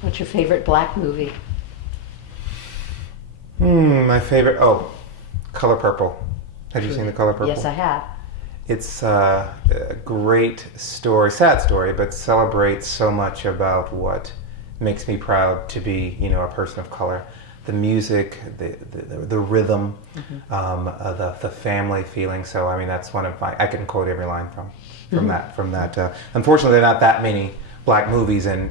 What's your favorite black movie? My favorite. Oh, Color Purple. Have you seen The Color Purple? Yes, I have. It's a great story, sad story, but celebrates so much about what makes me proud to be, a person of color. The music, the rhythm, the family feeling. So I mean, that's one of I can quote every line from that. Unfortunately, there are not that many black movies, and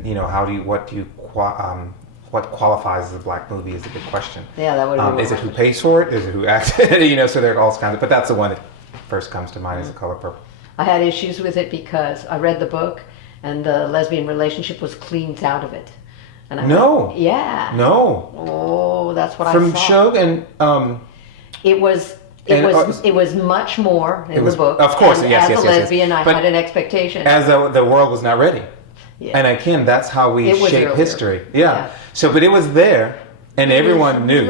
what qualifies as a black movie is a good question. Yeah, that would be. Is it who pays for it? Is it who acts? So there are all kinds of. But that's the one that first comes to mind is The Color Purple. I had issues with it because I read the book, and the lesbian relationship was cleaned out of it. And I went, yeah. No. Oh, that's what From I saw. Shog and It was much more in the book. Of course, and yes. As a lesbian, I had an expectation. As the world was not ready. Yeah. And again, that's how we shape earlier. history. Yeah. So, but it was there, and everyone knew.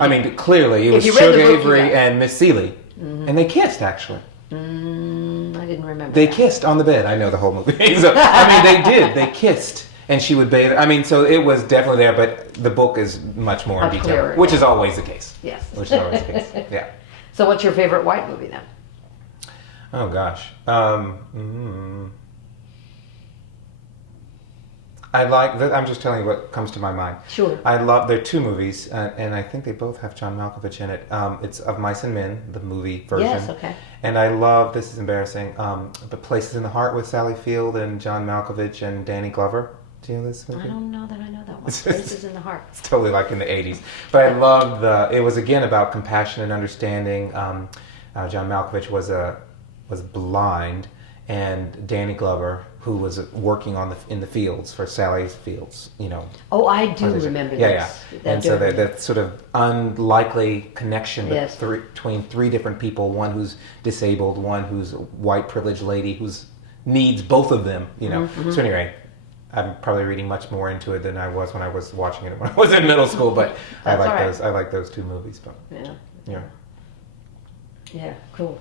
I mean, clearly, it was Shug Avery and Miss Seeley. Mm-hmm. And they kissed, actually. I didn't remember. They kissed on the bed. I know the whole movie. So, I mean, they did. They kissed. And she would bathe. I mean, so it was definitely there, but the book is much more in detail, clearer, which is always the case. Yes. Which is always the case. Yeah. So, what's your favorite white movie then? Oh gosh. I like. I'm just telling you what comes to my mind. Sure. There are two movies, and I think they both have John Malkovich in it. It's Of Mice and Men, the movie version. Yes. Okay. And I love. This is embarrassing. But Places in the Heart with Sally Field and John Malkovich and Danny Glover. Do you know this movie? I don't know that I know that one. Places in the Heart. It's totally like in the 80s. But I love it was again about compassion and understanding. John Malkovich was blind, and Danny Glover, who was working in the fields for Sally's Fields, Oh, I do remember this. Yeah. And so that sort of unlikely connection between three different people, one who's disabled, one who's a white privileged lady who needs both of them, Mm-hmm. So anyway, I'm probably reading much more into it than I was when I was watching it when I was in middle school, but I like those two movies. But yeah, cool.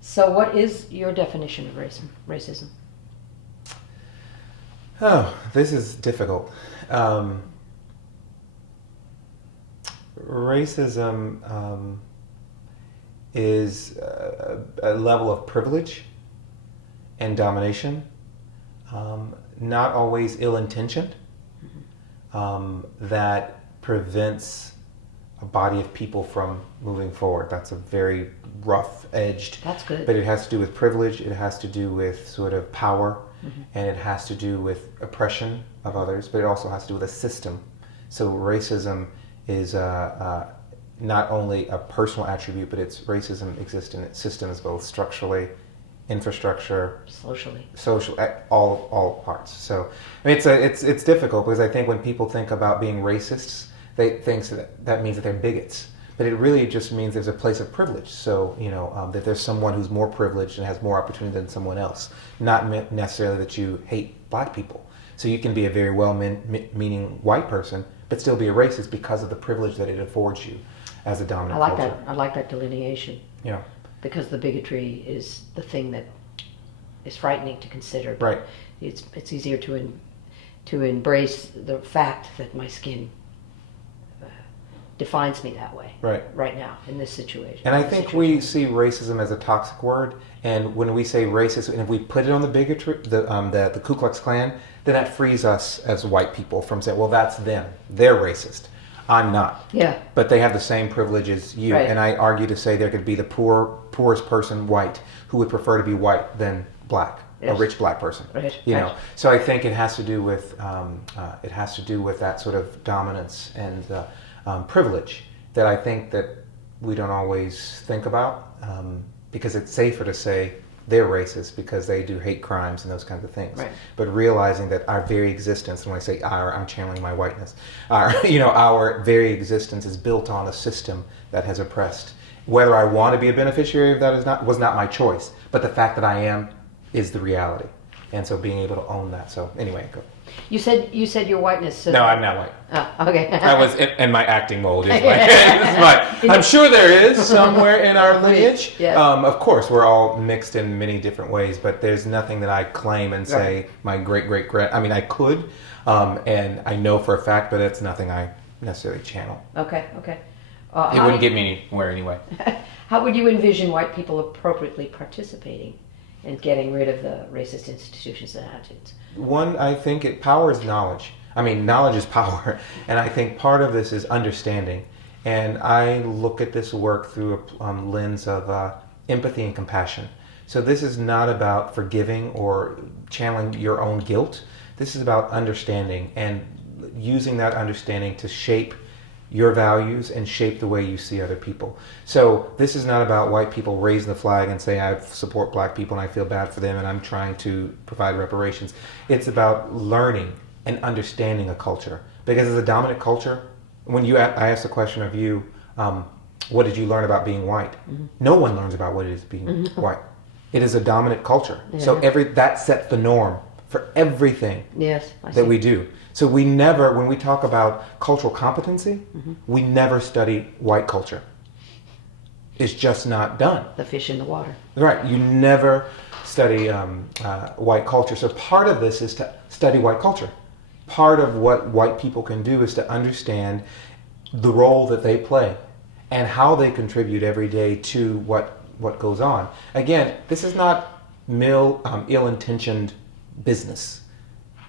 So what is your definition of racism? Oh, this is difficult. Racism is a level of privilege and domination, not always ill-intentioned, that prevents a body of people from moving forward. That's a very rough-edged. That's good. But it has to do with privilege. It has to do with sort of power, and it has to do with oppression of others. But it also has to do with a system. So racism is not only a personal attribute, but racism exists in its systems, both structurally, infrastructure, social, all parts. So I mean, it's difficult because I think when people think about being racists, they think that means that they're bigots, but it really just means there's a place of privilege. So that there's someone who's more privileged and has more opportunity than someone else. Not necessarily that you hate black people. So you can be a very well-meaning white person, but still be a racist because of the privilege that it affords you as a dominant culture. I like that delineation. Yeah. Because the bigotry is the thing that is frightening to consider. But right. It's easier to embrace the fact that my skin defines me that way. Right now in this situation. And I think we see racism as a toxic word. And when we say racist, and if we put it on the bigotry, the Ku Klux Klan, then that frees us as white people from saying, well, that's them. They're racist. I'm not. Yeah. But they have the same privilege as you. Right. And I argue to say there could be the poorest person white who would prefer to be white than black, a rich black person. Right. know. So I think it has to do with that sort of dominance and privilege that I think that we don't always think about because it's safer to say they're racist because they do hate crimes and those kinds of things. Right. But realizing that our very existence, and when I say our, I'm channeling my whiteness, our very existence is built on a system that has oppressed. Whether I want to be a beneficiary of that was not my choice, but the fact that I am is the reality. And so being able to own that. So anyway, go. You said your whiteness. So no, I'm not white. Oh, okay. I was in my acting mold. Is I'm sure there is somewhere in our lineage. Yes. Of course, we're all mixed in many different ways, but there's nothing that I claim and say my great-great-grand. I mean, I could, and I know for a fact, but it's nothing I necessarily channel. Okay. It wouldn't get me anywhere anyway. How would you envision white people appropriately participating in getting rid of the racist institutions and attitudes? One, I think power is knowledge. I mean, knowledge is power. And I think part of this is understanding. And I look at this work through a lens of empathy and compassion. So this is not about forgiving or channeling your own guilt. This is about understanding and using that understanding to shape your values and shape the way you see other people. So this is not about white people raising the flag and say I support black people and I feel bad for them and I'm trying to provide reparations. It's about learning and understanding a culture. Because as a dominant culture, when I ask the question of you, what did you learn about being white? Mm-hmm. No one learns about what it is being white. It is a dominant culture. Yeah. So that sets the norm for everything that we do. So we never, when we talk about cultural competency, we never study white culture. It's just not done. The fish in the water. Right. You never study white culture. So part of this is to study white culture. Part of what white people can do is to understand the role that they play and how they contribute every day to what goes on. Again, this is not ill-intentioned business.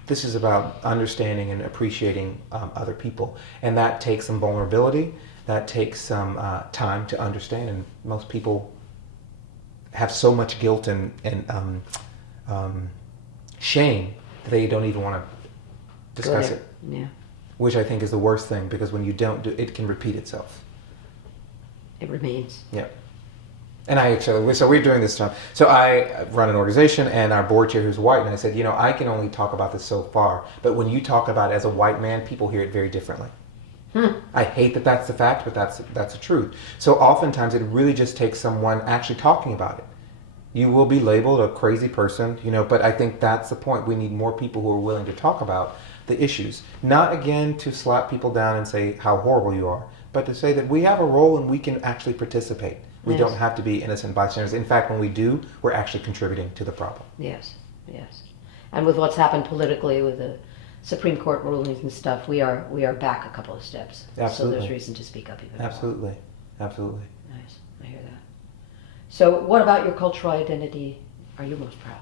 This is about understanding and appreciating other people. And that takes some vulnerability. That takes some time to understand. And most people have so much guilt and shame that they don't even want to discuss it. Yeah. Which I think is the worst thing, because when you don't do it, can repeat itself. It remains. Yeah. And so we're doing this stuff. So I run an organization, and our board chair, who's white, and I said, I can only talk about this so far. But when you talk about it as a white man, people hear it very differently. I hate that that's the fact, but that's the truth. So oftentimes it really just takes someone actually talking about it. You will be labeled a crazy person, but I think that's the point. We need more people who are willing to talk about the issues. Not, again, to slap people down and say how horrible you are, but to say that we have a role and we can actually participate. We don't have to be innocent bystanders. In fact, when we do, we're actually contributing to the problem. Yes. And with what's happened politically with the Supreme Court rulings and stuff, we are back a couple of steps. Absolutely. So there's reason to speak up even Absolutely. more. Absolutely. Nice. I hear that. So what about your cultural identity are you most proud of?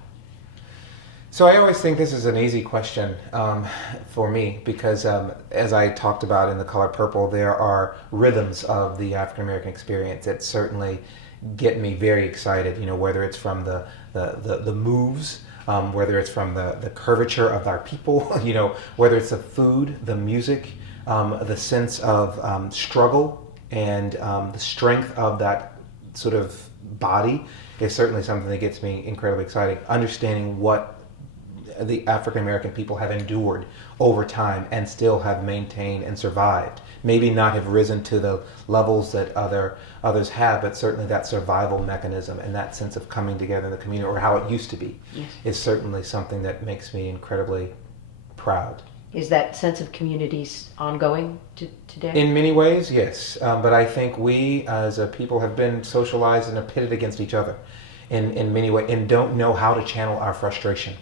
So I always think this is an easy question for me because as I talked about in The Color Purple, there are rhythms of the African American experience that certainly get me very excited, whether it's from the moves, whether it's from the curvature of our people, whether it's the food, the music, the sense of struggle and the strength of that sort of body is certainly something that gets me incredibly excited. Understanding what the African American people have endured over time and still have maintained and survived. Maybe not have risen to the levels that others have, but certainly that survival mechanism and that sense of coming together in the community, or how it used to be, is certainly something that makes me incredibly proud. Is that sense of communities ongoing today? In many ways, yes. But I think we as a people have been socialized and are pitted against each other in many ways, and don't know how to channel our frustration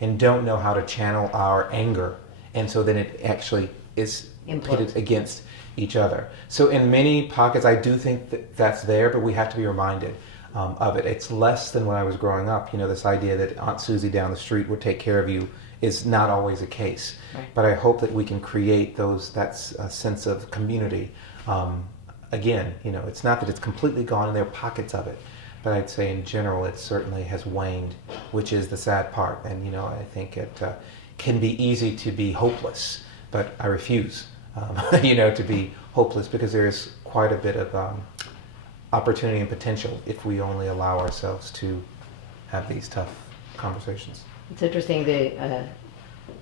and don't know how to channel our anger. And so then it actually is pitted against each other. So in many pockets, I do think that's there, but we have to be reminded of it. It's less than when I was growing up. This idea that Aunt Susie down the street would take care of you is not always the case. Right. But I hope that we can create that sense of community. Again, it's not that it's completely gone and there are pockets of it, but I'd say in general it certainly has waned, which is the sad part. And I think it can be easy to be hopeless, but I refuse, to be hopeless, because there's quite a bit of opportunity and potential if we only allow ourselves to have these tough conversations. It's interesting.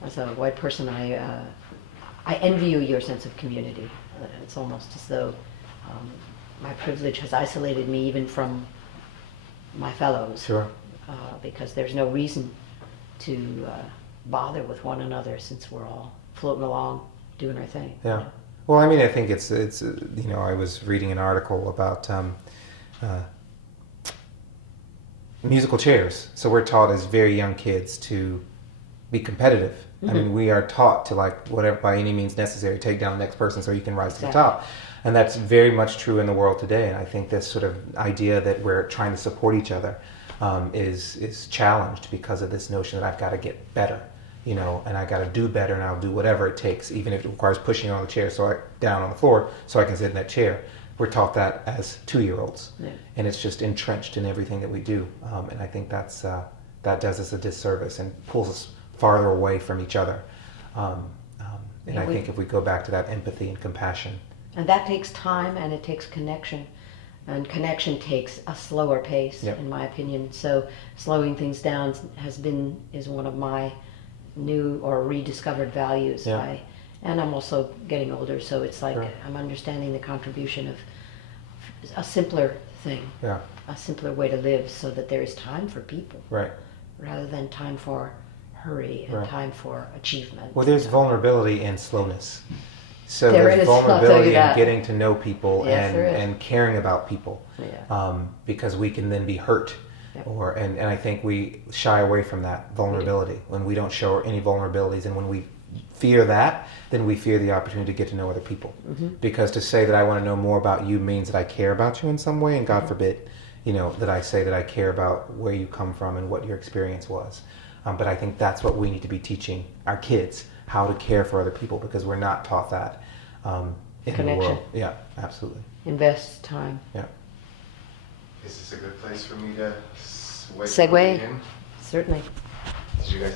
As a white person, I envy your sense of community. It's almost as though my privilege has isolated me even from my fellows. Sure. Because there's no reason to bother with one another, since we're all floating along doing our thing. Yeah. Well, I mean, I think it's I was reading an article about musical chairs. So we're taught as very young kids to be competitive. I mean, we are taught to, like, whatever, by any means necessary, take down the next person so you can rise to the top. And that's very much true in the world today. And I think this sort of idea that we're trying to support each other is challenged because of this notion that I've got to get better, and I got to do better, and I'll do whatever it takes, even if it requires pushing on the chair down on the floor so I can sit in that chair. We're taught that as 2-year-olds, and it's just entrenched in everything that we do. And I think that does us a disservice and pulls us farther away from each other. And I think if we go back to that empathy and compassion. And that takes time, and it takes connection. And connection takes a slower pace, in my opinion. So slowing things down is one of my new or rediscovered values. And I'm also getting older, so it's like I'm understanding the contribution of a simpler thing, a simpler way to live, so that there is time for people, rather than time for hurry and time for achievement. Well, there's vulnerability in slowness. So There there's is, I'll tell you vulnerability in that. getting to know people Yes, there is. and caring about people, because we can then be hurt. And I think we shy away from that vulnerability when we don't show any vulnerabilities, and when we fear that, then we fear the opportunity to get to know other people. Because to say that I want to know more about you means that I care about you in some way, and God forbid, that I say that I care about where you come from and what your experience was. But I think that's what we need to be teaching our kids, how to care for other people, because we're not taught that in the world. Yeah, absolutely. Invest time. Yeah. Is this a good place for me to Segue? in? Certainly. Did you guys